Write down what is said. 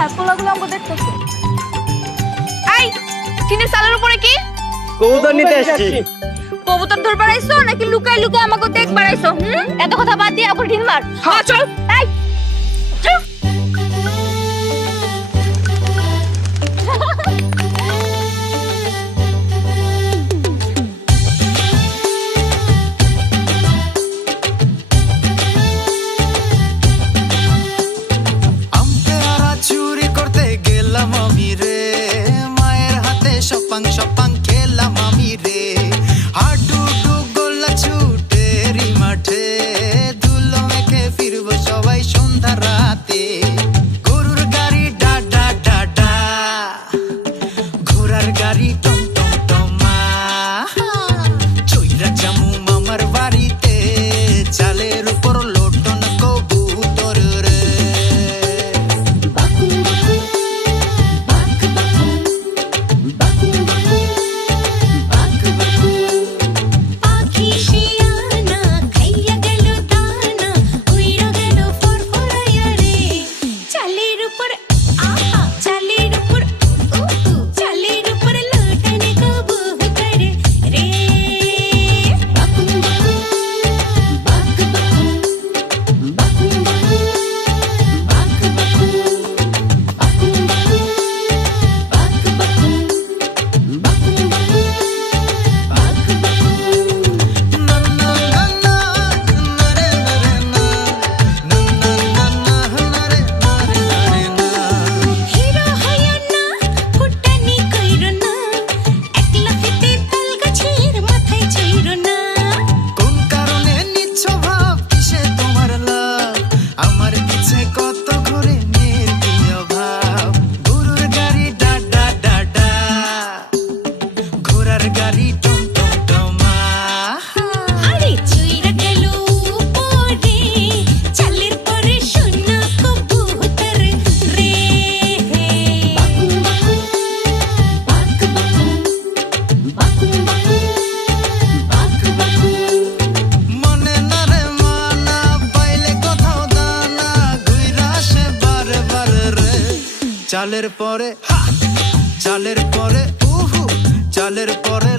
হ্যাঁ পোলাগুলো আমাকে দেখতেছে। এই টিনের চালের উপরে কি কবুতর নিতে এসেছি। কবুতর ধরবার আইছো নাকি লুকাই লুকাই আমাকে দেখবার আইছো? এত কথা বাদ দিয়ে এখন ঢিল মার। হ্যাঁ চল। এই চল। চুরি করতে গেলাম আমি রে, মায়ের হাতে সপাং সপাং খেলাম আমি রে। হাডুডু গোল্লা ছুটেরি মাঠে, ধুলো মেখে ফিরবো সবাই সন্ধ্যা রাতে। গরুর গাড়ি ডা ডা ডা ডা, ঘোড়ার গাড়ি টম টম টমা। চৈরা জামু মামার বাড়িতে, চালের উপর লোটন কবুতর রে। চালের পরে চালের পরে চালের পরে